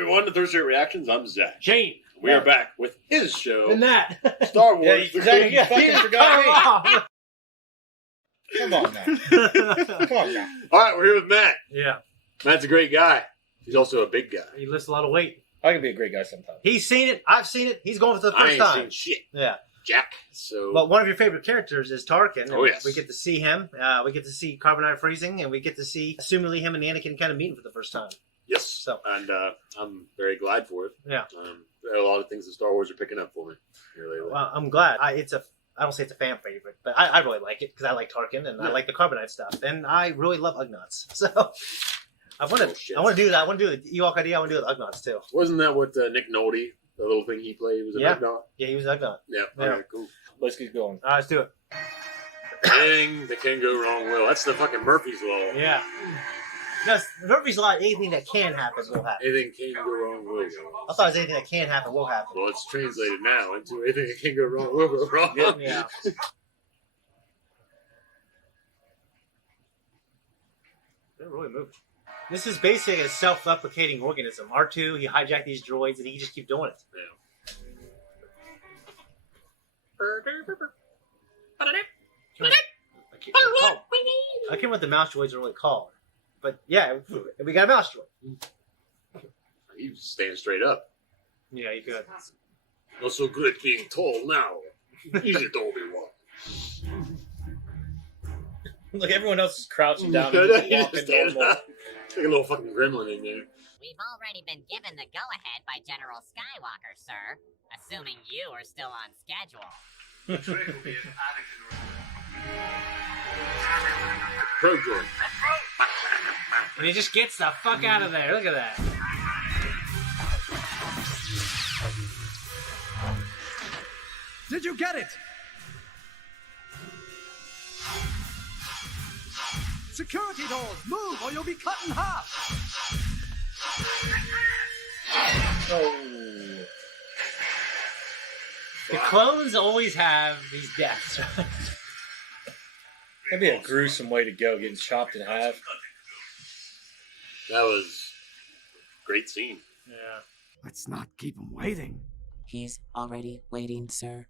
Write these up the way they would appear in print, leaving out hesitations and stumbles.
everyone to ThirdStreet Reactions. I'm Zach. Shane. We are back with his show, And that. Star Wars. Yeah, exactly. You fucking forgot me. Come on now. Come on now. All right, we're here with Matt. Yeah. Matt's a great guy. He's also a big guy. He lifts a lot of weight. I can be a great guy sometimes. He's seen it. I've seen it. He's going for the I first ain't time. seen shit, Yeah. Jack. So, But one of your favorite characters is Tarkin. Oh, yes. We get to see him. We get to see Carbonite freezing, and we get to see, assumingly, him and Anakin kind of meeting for the first time. yes, So. and I'm very glad for it. Yeah. There are a lot of things that Star Wars are picking up for me here lately. Well, I'm glad. I don't say it's a fan favorite, but I really like it because I like Tarkin and I like the Carbonite stuff, and I really love Ugnaughts. So I want to do that. I want to do the Ewok idea. I want to do the Ugnaughts too. Wasn't that what Nick Nolte, the little thing he played, was an Ugnaught? Yeah, he was Ugnaught. Yeah. Yeah. Okay, cool. Let's keep going. All right, let's do it. Anything that can go wrong will. That's the fucking Murphy's Law. Yeah. No, Murphy's Law, anything that can happen will happen. Anything can go wrong will. I thought it was anything that can happen will happen. Well, it's translated now into anything that can go wrong will go wrong. Yeah. They're really moving. This is basically a self-replicating organism. R2, he hijacked these droids and he can just keep doing it. Yeah. I can't remember what the mouse droids are really called. But yeah, we got a mouse droid. You stand straight up. Yeah, you could. Not so good at being tall now. Easy to Obi-Wan. Look, everyone else is crouching down You and just walking stand normal. up. Like a little fucking gremlin in there. We've already been given the go-ahead by General Skywalker, sir. Assuming you are still on schedule. Pro droid. And he just gets the fuck out of there. Look at that. Did you get it? Security doors, move or you'll be cut in half. Oh. The clones always have these deaths. That'd be a gruesome way to go, getting chopped in half. That was a great scene. Yeah. Let's not keep him waiting. He's already waiting, sir.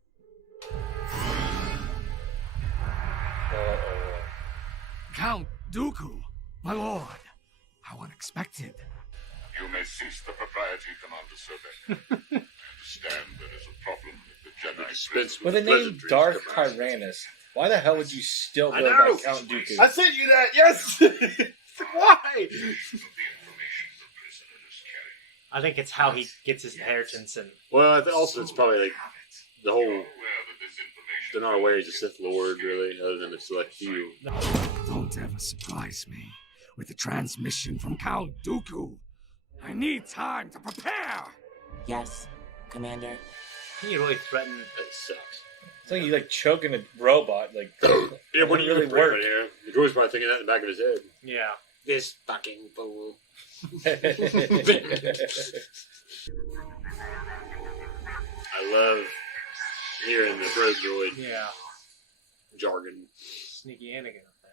Count Dooku, my lord. How unexpected. You may cease the propriety, Commander Sobek. I understand there is a problem with the Jedi Dispense With the name pleasantries, Darth Commander. Tyrannus, why the hell would you still I go know. by Count Dooku? I sent you that, yes! Why? I think it's how he gets his inheritance and Well, also it's probably like the whole... They're not aware he's a Sith Lord, really, other than a select few. Don't ever surprise me with the transmission from Count Dooku. I need time to prepare. Yes, Commander. he really threatened. That sucks. It's like you like choking a robot. Like, Yeah, what do you really really work? work here? The droid's probably thinking that in the back of his head. Yeah. This fucking fool. I love hearing the pro droid Yeah. jargon. Sneaky Anakin up there.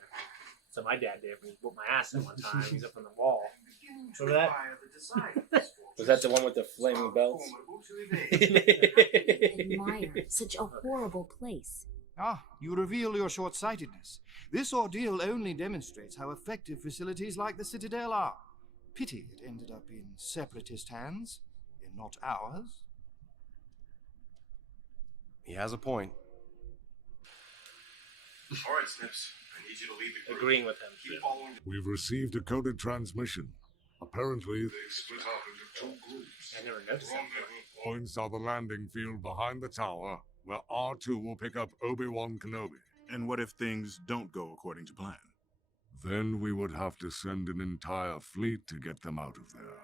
So my dad did when he whooped my ass at one time. He's up on the wall. Remember that? Was that the one with the flaming belts? Admire such a horrible place. Ah, you reveal your short-sightedness. This ordeal only demonstrates how effective facilities like the Citadel are. Pity it ended up in separatist hands, and not ours. He has a point. All right, Snips. I need you to lead the group. Agreeing with him. Keep following. We've received a coded transmission. Apparently, They split up into two groups. I never noticed that. points are the landing field behind the tower, where R2 will pick up Obi-Wan Kenobi. And what if things don't go according to plan? Then we would have to send an entire fleet to get them out of there.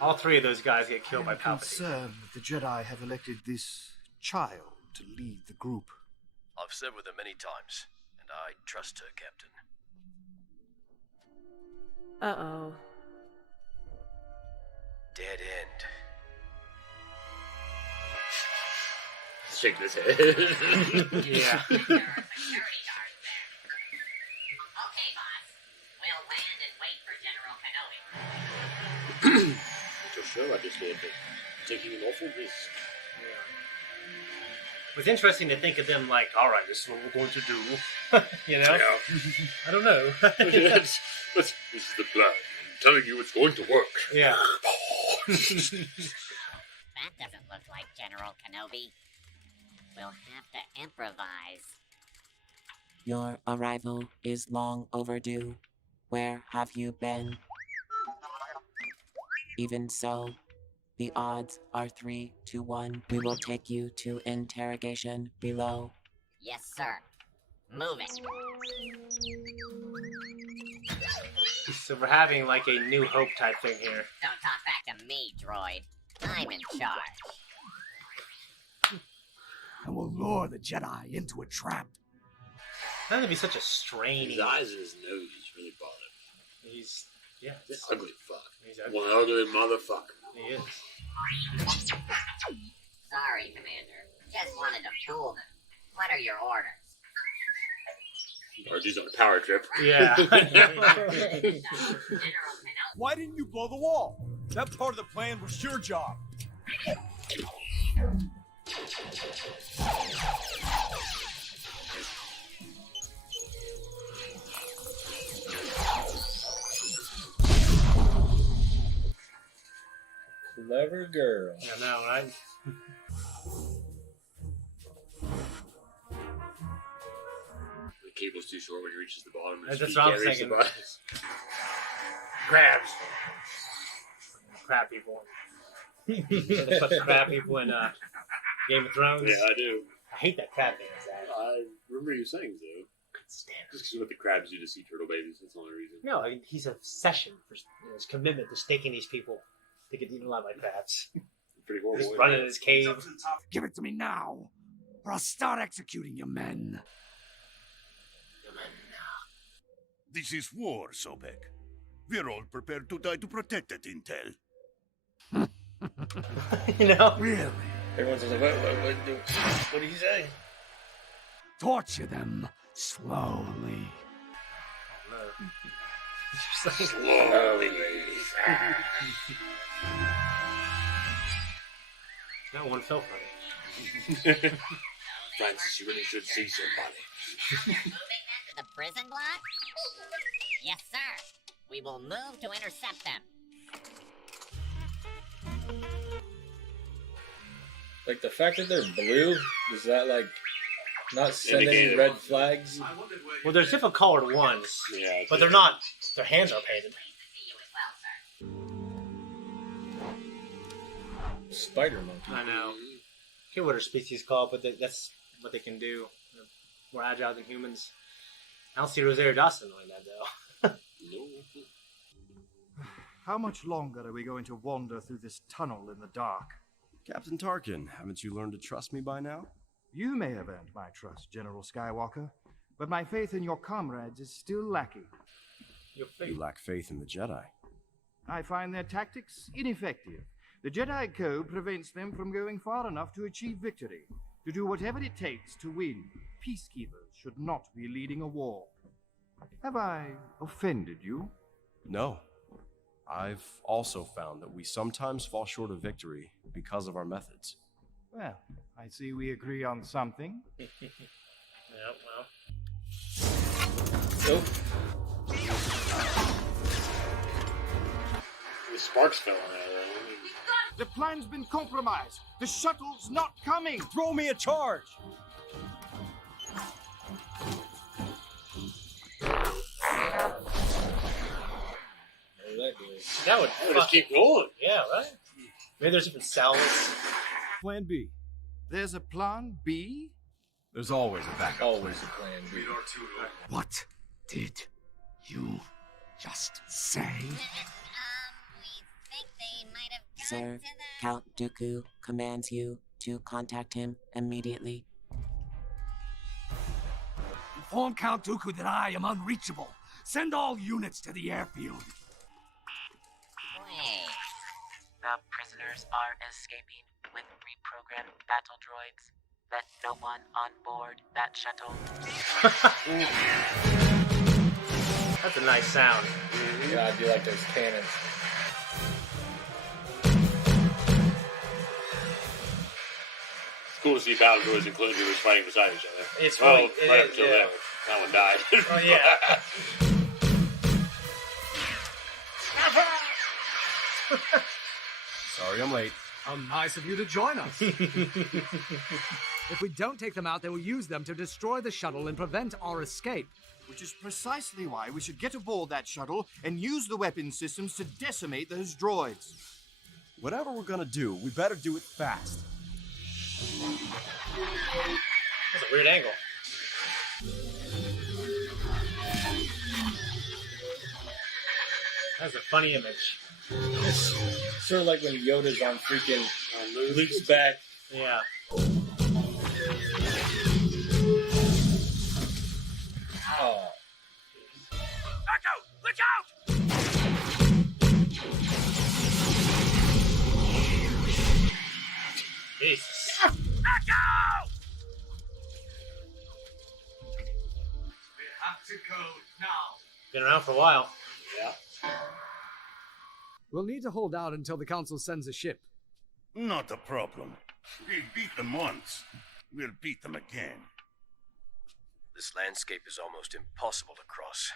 All three of those guys get killed by I'm Palpatine. concerned that the Jedi have elected this child to lead the group. I've said with her many times, and I trust her, Captain. Uh-oh. Dead end. Shaking his head. Yeah. Security guard there. Okay, boss. We'll land and wait for General Kenobi. show I just did, but taking an awful risk. It was interesting to think of them like, all right, this is what we're going to do. You know? Yeah. I don't know. This is the plan. I'm telling you, it's going to work. Yeah. That doesn't look like General Kenobi. We'll have to improvise. Your arrival is long overdue. Where have you been? Even so, the odds are 3 to 1. We will take you to interrogation below. Yes, sir. Moving. So we're having like a New Hope type thing here. Don't talk back to me, droid. I'm in charge. And will lure the Jedi into a trap. That would be such a straining. His eyes and his nose really bother me. He's yeah. He's ugly fuck. He's ugly. One ugly motherfucker. He is. Sorry, Commander. Just wanted to fool them. What are your orders? Or he's on a power trip. Yeah. Why didn't you blow the wall? That part of the plan was your job. Clever girl. I know, right? The cable's too short when he reaches the bottom. That's His what feet I'm can't reach the thinking. bottom. Crabs. Crab people. They put the crab people in Game of Thrones. Yeah, I do. I hate that crab thing. Zach. I remember you saying so. Just because what the crabs do to sea turtle babies. That's the only reason. No, I mean, he's obsession for his commitment to staking these people to get eaten alive by crabs. Pretty horrible. Just running in his cave. Give it to me now, or I'll start executing your men. This is war, Sobek. We're all prepared to die to protect that intel. You know? Really? Everyone's just like, what did he say? Torture them slowly. Slowly. Not one fell from it. Francis, you really should see somebody. The prison block? Yes, sir. We will move to intercept them. Like the fact that they're blue, does that like not send any Indicated. red flags? Well, there's different colored ones, Yeah, but they're not. Their hands are painted. Spider monkey. I know. I forget what her species called, but that's what they can do. They're more agile than humans. I don't see Rosario Dawson doing that though. How much longer are we going to wander through this tunnel in the dark? Captain Tarkin, haven't you learned to trust me by now? You may have earned my trust, General Skywalker, but my faith in your comrades is still lacking. You lack faith in the Jedi. I find their tactics ineffective. The Jedi Code prevents them from going far enough to achieve victory. To do whatever it takes to win, peacekeepers should not be leading a war. Have I offended you? No. I've also found that we sometimes fall short of victory because of our methods. Well, I see we agree on something. Yeah, well. Oh. The sparks fell on that. The plan's been compromised. The shuttle's not coming. Throw me a charge. That would just keep going. Yeah, right? Maybe there's different cells. Plan B. There's a plan B? There's always a backup. Always a plan B. What did you just say? We think they might have gone Sir, to the... Count Dooku commands you to contact him immediately. Inform Count Dooku that I am unreachable. Send all units to the airfield. Wait. The prisoners are escaping with reprogrammed battle droids. Let no one on board that shuttle. That's a nice sound. Yeah, I do like those cannons. cool to see battle droids and clone troopers fighting beside each other. It's well, funny. right up until then, that one died. Oh, yeah. Sorry, I'm late. How nice of you to join us. If we don't take them out, they will use them to destroy the shuttle and prevent our escape. Which is precisely why we should get aboard that shuttle and use the weapon systems to decimate those droids. Whatever we're gonna do, we better do it fast. That's a weird angle. That's a funny image. Sort of like when Yoda's on freaking Luke's back. Yeah. Oh. Echo, look out! Jesus. Echo! We have to go now. Been around for a while. Yeah. We'll need to hold out until the Council sends a ship. Not a problem. We beat them once. We'll beat them again. This landscape is almost impossible to cross.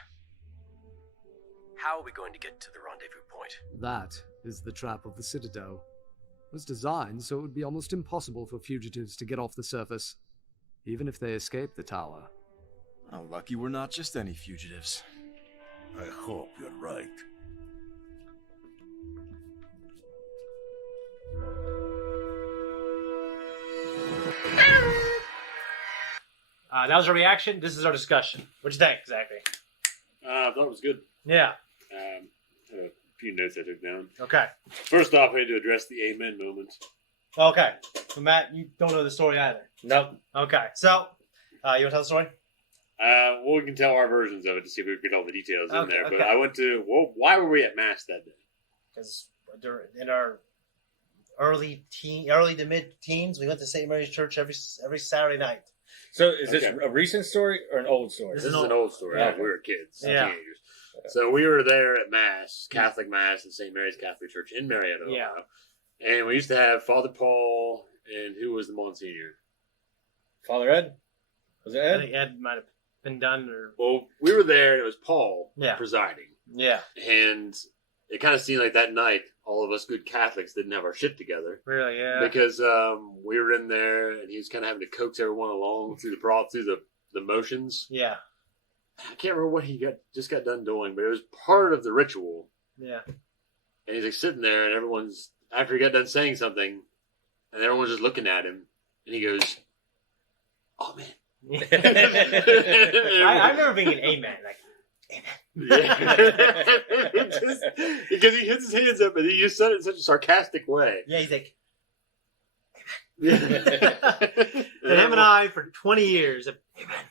How are we going to get to the rendezvous point? That is the trap of the Citadel. It was designed so it would be almost impossible for fugitives to get off the surface, even if they escape the tower. How lucky we're not just any fugitives. I hope you're right. That was our reaction. This is our discussion. What'd you think, exactly? I thought it was good. Yeah. Had a few notes I took down. Okay. First off, I had to address the amen moment. Okay. So, Matt, you don't know the story either. Nope. Okay. So, you want to tell the story? Well, we can tell our versions of it to see if we can get all the details in there. But okay. I went to, well, why were we at Mass that day? Because in our early to mid-teens, we went to St. Mary's Church every Saturday night. So is this a recent story or an old story? This is an old story. Yeah. Like we were kids, Yeah. teenagers. So we were there at Mass, Catholic Mass at St. Mary's Catholic Church in Marietta, Yeah. Ohio. And we used to have Father Paul and who was the Monsignor? Father Ed? Was it I Ed? think Ed might have been done or... Well, we were there and it was Paul Yeah. presiding. Yeah. And it kind of seemed like that night, all of us good Catholics didn't have our shit together. Really, yeah. Because we were in there and he was kind of having to coax everyone along through the motions. Yeah. I can't remember what he just got done doing, but it was part of the ritual. Yeah. And he's like sitting there and everyone's, after he got done saying something, and everyone's just looking at him, and he goes, "Oh man." I remember being an amen, like, yeah. Because he hits his hands up and he just said it in such a sarcastic way. Yeah, he's like, Yeah. and him and I for 20 years,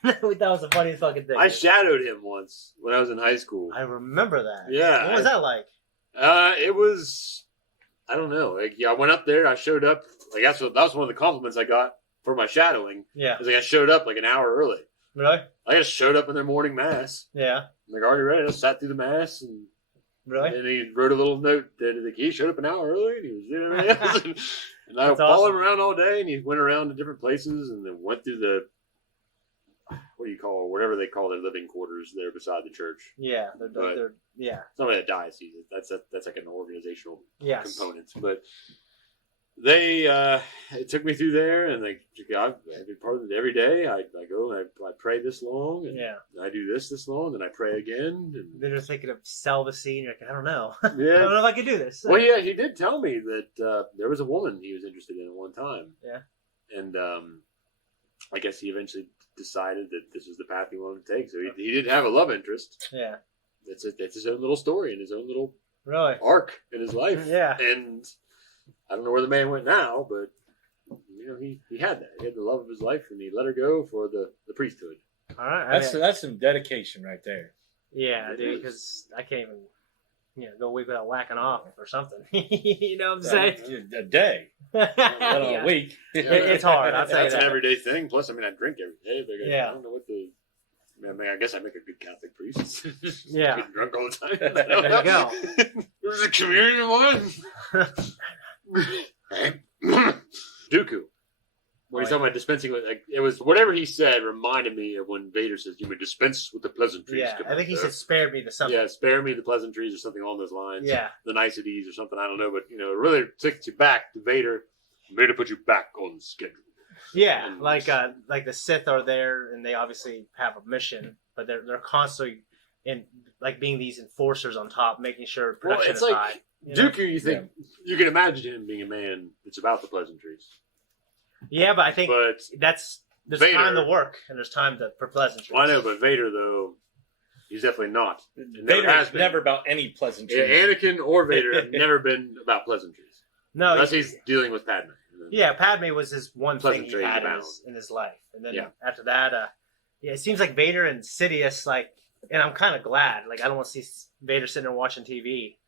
that was the funniest fucking thing. I shadowed him once when I was in high school. I remember that. Yeah. What was that like? It was, I don't know. Like, yeah, I went up there. I showed up. Like that was one of the compliments I got for my shadowing. Yeah. I was like, I showed up like an hour early. Really? I just showed up in their morning mass. Yeah. I'm like, already ready. I sat through the mass and. Really? And he wrote a little note that like, he showed up an hour early and he was doing everything else. And I That's followed awesome. him around all day and he went around to different places and then went through the, whatever they call their living quarters there beside the church. Yeah. But yeah. it's not really a diocese. That's like an organizational Yes. component. But they it took me through there and like I've been part of it every day. I go and I pray this long and Yeah. I do this long and I pray again. And Then you're thinking of celibacy and you're like, I don't know. yeah. I don't know if I can do this. Well, yeah, he did tell me that there was a woman he was interested in at one time. Yeah. And I guess he eventually decided that this was the path he wanted to take. So he did have a love interest. Yeah. That's his own little story and his own little Really? arc in his life. Yeah. And I don't know where the man went now, but you know he had that. He had the love of his life, and he let her go for the priesthood. All right. That's some dedication right there. Yeah, It dude, is. because I can't even, go a week without whacking off or something. You know what I'm saying? A day, let alone Yeah. a week. It's hard. I'll tell you That's an that. everyday thing. Plus, I mean, I drink every day. But Yeah. I don't know what the. I mean, I guess I make a good Catholic priest. Yeah. Getting drunk all the time. There you go. There's a communion one. Dooku. What he's talking about dispensing with, like, it was whatever he said reminded me of when Vader says, "You may dispense with the pleasantries." Yeah, I think he said, "Spare me the something." Yeah, spare me the pleasantries or something along those lines. Yeah, the niceties or something. I don't know, but it really takes you back to Vader. Vader put you back on schedule. Yeah, And like the Sith are there, and they obviously have a mission, but they're constantly in like being these enforcers on top, making sure production it's is like high. Dooku. You think you can imagine him being a man that's about the pleasantries. Yeah, but I think there's Vader, time to work and there's time for pleasantries. Well, I know, but Vader though, he's definitely not. Vader's never about any pleasantries. Yeah, Anakin or Vader have never been about pleasantries. No, unless he's dealing with Padme. Yeah, Padme was his one thing he Pleasantries had abound. in his life, and then Yeah. after that, it seems like Vader and Sidious, and I'm kind of glad. I don't want to see Vader sitting there watching TV.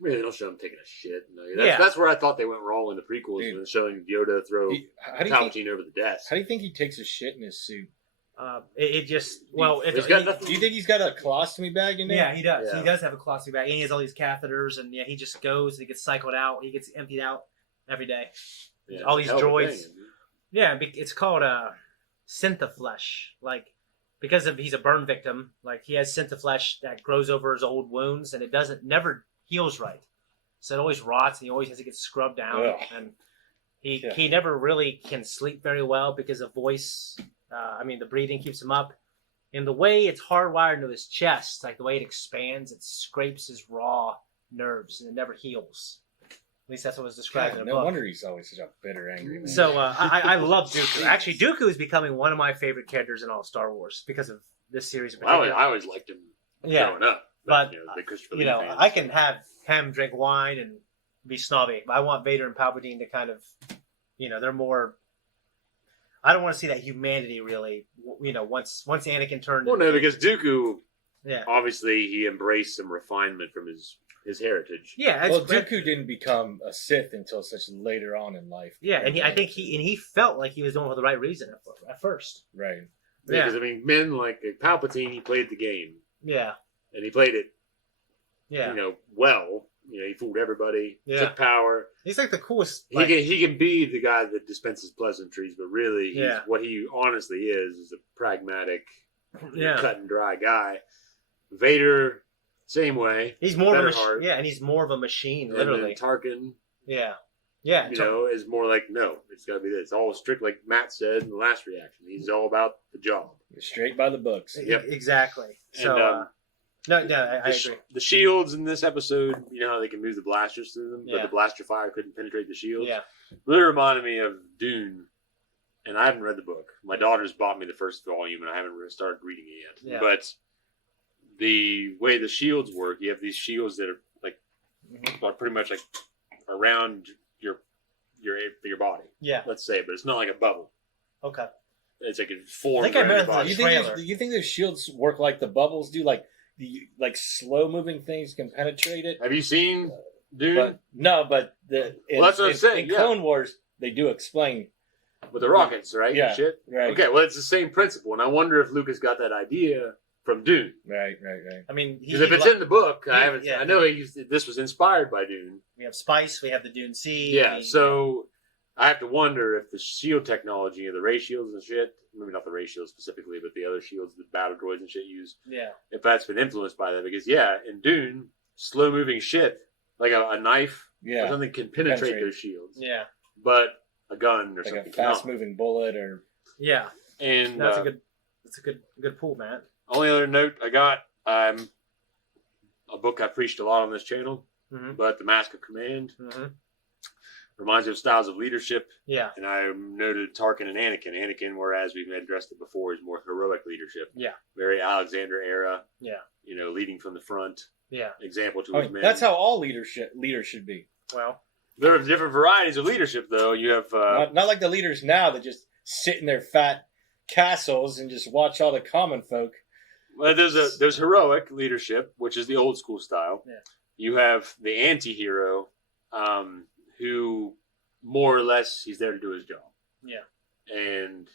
Really, they don't show him taking a shit. No, Yeah. that's where I thought they went wrong in the prequels, when showing Yoda throw how do you Palpatine over the desk. How do you think he takes his shit in his suit? It just do you think he's got a colostomy bag in there? Yeah, he does. He does have a colostomy bag, and he has all these catheters, and he just goes and he gets cycled out. He gets emptied out every day. Yeah, all it's these a hell of a droids. thing. Yeah, it's called syntheflesh. Because he's a burn victim, he has syntheflesh that grows over his old wounds, and it never heals right. So it always rots, and he always has to get scrubbed down. Ugh. And he never really can sleep very well because of voice. The breathing keeps him up. And the way it's hardwired into his chest, the way it expands, it scrapes his raw nerves, and it never heals. At least that's what was described in the no book. wonder he's always such a bitter, angry man. So I love Dooku. Actually, Dooku is becoming one of my favorite characters in all of Star Wars because of this series in particular. I always liked him growing up. But the Christopher Lee fans. I can have him drink wine and be snobby. But I want Vader and Palpatine to kind of, they're more. I don't want to see that humanity really. Once Anakin turned. Well, no, because Dooku, yeah, obviously he embraced some refinement from his heritage. Yeah, well, Dooku didn't become a Sith until such later on in life. Yeah, and I think he felt like he was doing it for the right reason at first. Right. Yeah, because men like Palpatine, he played the game. Yeah. And he played it. Yeah. Well. He fooled everybody. Yeah. Took power. He's the coolest. He can be the guy that dispenses pleasantries, but really, Yeah. what he honestly is a pragmatic, Yeah. cut and dry guy. Vader, same way. He's more of a better heart. and he's more of a machine, And literally. then Tarkin, Yeah. is more like, no, it's got to be this. It's all strict, like Matt said in the last reaction. He's all about the job. Straight by the books. Yep. Exactly. So, And, I agree. The shields in this episode, how they can move the blasters through them, but Yeah. the blaster fire couldn't penetrate the shields. Yeah. Really reminded me of Dune, and I haven't read the book. My daughter's bought me the first volume, and I haven't started reading it yet. Yeah. But the way the shields work, you have these shields that are are pretty much around your body. Yeah. Let's say, but it's not like a bubble. Okay. It's like it forms. I think I around your remember body. You think those shields work like the bubbles do? Like slow moving things can penetrate it? Have you seen Dune? But that's what I'm saying. In Clone Wars, they do explain with the rockets, right? Yeah, And shit. right. Okay, well, it's the same principle, and I wonder if Lucas got that idea from Dune. Right. I mean, Because if it's in the book, I haven't. yeah. I know this was inspired by Dune. We have Spice. We have the Dune Sea. Yeah, so I have to wonder if the shield technology, the ray shields and shit, maybe not the ray shields specifically, but the other shields that battle droids and shit use, Yeah. if that's been influenced by that. Because, in Dune, slow moving shit, like a knife or something can penetrate those shields. Yeah. But a gun or like something a fast cannot. moving bullet or Yeah. And That's a good pull, Matt. only other note I got, a book I preached a lot on this channel, Mhm. but The Mask of Command Mhm. reminds me of styles of leadership. Yeah. And I noted Tarkin and Anakin. Anakin, whereas we've addressed it before, is more heroic leadership. Yeah. Very Alexander era. Yeah. Leading from the front. Yeah. Example to his men. that's how all leaders should be. Well, there are different varieties of leadership, though. You have not like the leaders now that just sit in their fat castles and just watch all the common folk. well, there's heroic leadership, which is the old school style. Yeah. You have the anti-hero, who more or less he's there to do his job. Yeah. And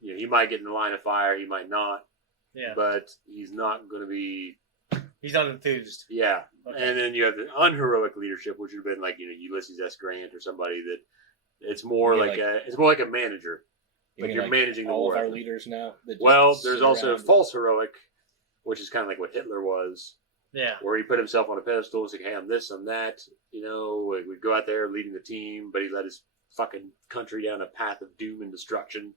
he might get in the line of fire, he might not. Yeah. But he's not going to be. He's unenthused. Yeah. Okay. And then you have the unheroic leadership, which would have been like Ulysses S. Grant or somebody that It's more You mean like it's more like a manager. You Like mean you're managing the all war of our effort. leaders now? that just Well, sit there's also around false heroic, which is kind of like what Hitler was. Yeah. Where he put himself on a pedestal, it's like, hey, I'm this, I'm that. You know, we'd go out there leading the team, but he led his fucking country down a path of doom and destruction.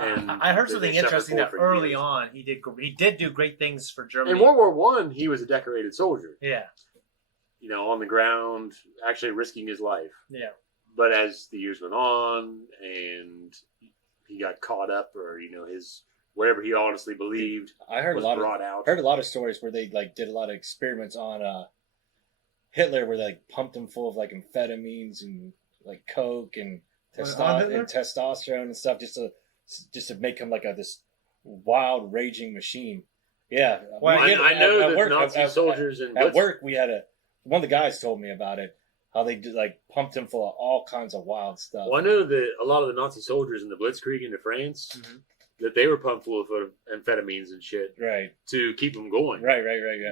And I heard they something suffered interesting for it that for early years. on he did do great things for Germany. In World War One, he was a decorated soldier. Yeah. You know, on the ground, actually risking his life. Yeah. But as the years went on, and he got caught up, or you know, his whatever he honestly believed, I heard was a lot brought of out. heard a lot of stories where they like did a lot of experiments on Hitler, where they like pumped him full of like amphetamines and like coke and On Hitler? testosterone and stuff, just to make him like this wild raging machine. Yeah, Well, we did- I know at that work, Nazi soldiers and at Blitz- work we had one of the guys told me about it, how they did, like pumped him full of all kinds of wild stuff. Well, I know that a lot of the Nazi soldiers in the Blitzkrieg into France, that they were pumped full of amphetamines and shit, right, to keep them going, right,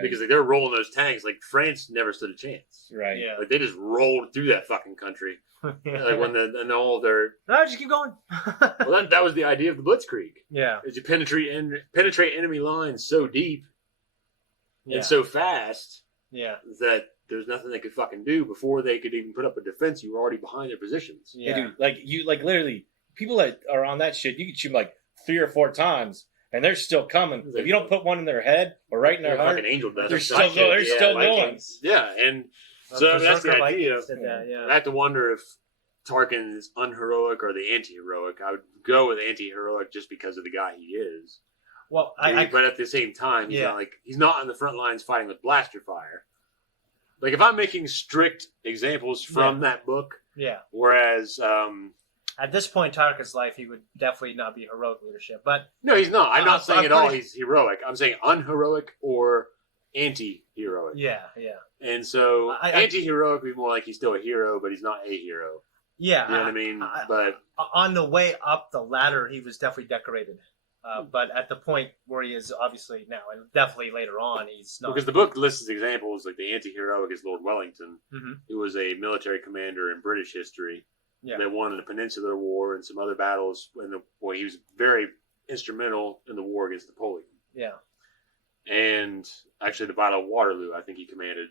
because like, they're rolling those tanks. Like France never stood a chance, right? Yeah. Like they just rolled through that fucking country. Like when and all their no, just keep going. well, that was the idea of the Blitzkrieg. Yeah. Is you penetrate enemy lines so deep Yeah. and so fast Yeah. that there's nothing they could fucking do before they could even put up a defense. You were already behind their positions. Yeah, dude, like literally, people that are on that shit, you can shoot them like 3 or 4 times, and they're still coming. If you don't put one in their head or right in their heart, fucking angel dust. they're still going. They're still going. Vikings. Yeah, and so that's the Berserker idea. Vikings did that, yeah. I have to wonder if Tarkin is unheroic or the anti-heroic. I would go with anti-heroic just because of the guy he is. Well, but at the same time, he's not on the front lines fighting with blaster fire. Like if I'm making strict examples from that book, Yeah. whereas At this point in Tarkin's life, he would definitely not be heroic leadership. But no, he's not. I'm not saying I'm at all pretty- he's heroic. I'm saying unheroic or anti-heroic. Yeah, yeah. And so I- anti-heroic would be more like he's still a hero, but he's not a hero. Yeah, You know what I mean? But on the way up the ladder, he was definitely decorated. But at the point where he is obviously now, and definitely later on, he's not. because the book lists examples, like the anti-heroic is Lord Wellington, Mhm. who was a military commander in British history. Yeah. They won the Peninsular War and some other battles. He was very instrumental in the war against Napoleon. Yeah. And actually, the Battle of Waterloo, I think he commanded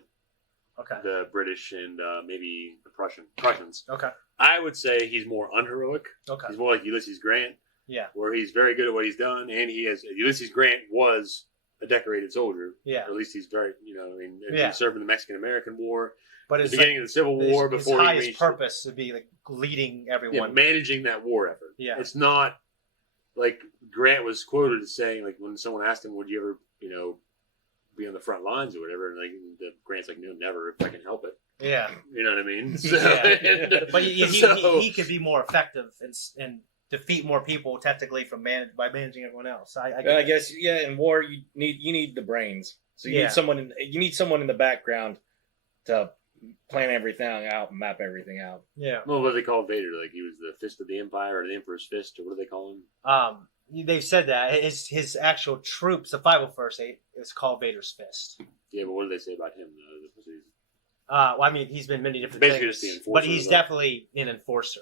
Okay. the British and maybe the Prussians. Okay. I would say he's more unheroic. Okay. He's more like Ulysses Grant, Yeah. where he's very good at what he's done, and Ulysses Grant was a decorated soldier. Yeah. Or at least he's very, and Yeah. he served in the Mexican-American War. But the it's beginning of the Civil War his before he highest reached purpose would be like leading everyone. managing that war effort. Yeah. It's not like Grant was quoted as saying, like when someone asked him, "Would you ever, be on the front lines or whatever?" And like Grant's like, "No, never if I can help it." Yeah. You know what I mean? So, Yeah. But so- he could be more effective and defeat more people technically by managing everyone else. I guess in war you need the brains. So you need someone in the background to plan everything out and map everything out. Yeah. Well, what do they call Vader? Like he was the fist of the Empire or the Emperor's fist, or what do they call him? They've said that his actual troops, the 501st, it's called Vader's Fist. Yeah, but what do they say about him? Well, I mean, he's been many different Basically things, just the enforcer, but he's though. definitely an enforcer.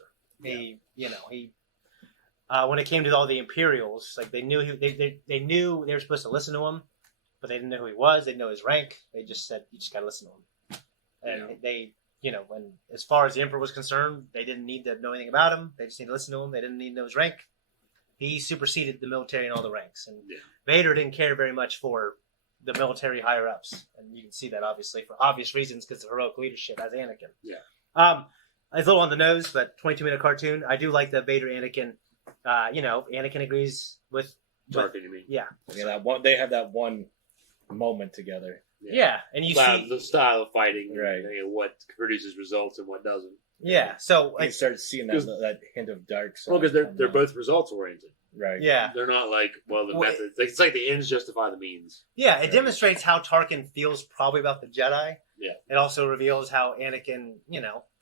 When it came to all the Imperials, like they knew they knew they were supposed to listen to him, but they didn't know who he was. They didn't know his rank. They just said you just got to listen to him. And they, when as far as the Emperor was concerned, they didn't need to know anything about him. They just need to listen to him. They didn't need to know his rank. He superseded the military in all the ranks, and Vader didn't care very much for the military higher ups, and you can see that obviously for obvious reasons because of heroic leadership as Anakin. Yeah. It's a little on the nose, but 22-minute cartoon. I do like the Vader Anakin. Anakin agrees with Tarkin, you mean? Yeah. They have that one moment together. Yeah, and you see the style of fighting, right? What produces results and what doesn't. Yeah, so you start seeing that hint of dark side. Well, because they're both results oriented, right? Yeah, they're not like the method. It's like the ends justify the means. Yeah, it demonstrates how Tarkin feels probably about the Jedi. Yeah, it also reveals how Anakin,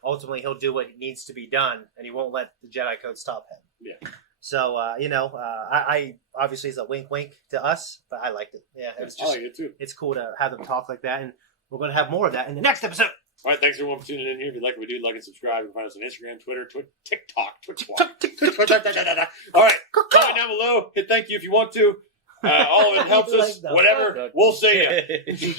ultimately he'll do what needs to be done, and he won't let the Jedi code stop him. Yeah. So I obviously it's a wink, wink to us, but I liked it. Yeah, it was just, I like it too. It's cool to have them talk like that, and we're going to have more of that in the next episode. All right, thanks everyone for tuning in here. If you like what we do, like and subscribe. You can find us on Instagram, Twitter, TikTok, Twitch. All right, comment down below. Hit thank you if you want to. All of it helps us. Whatever. We'll see you.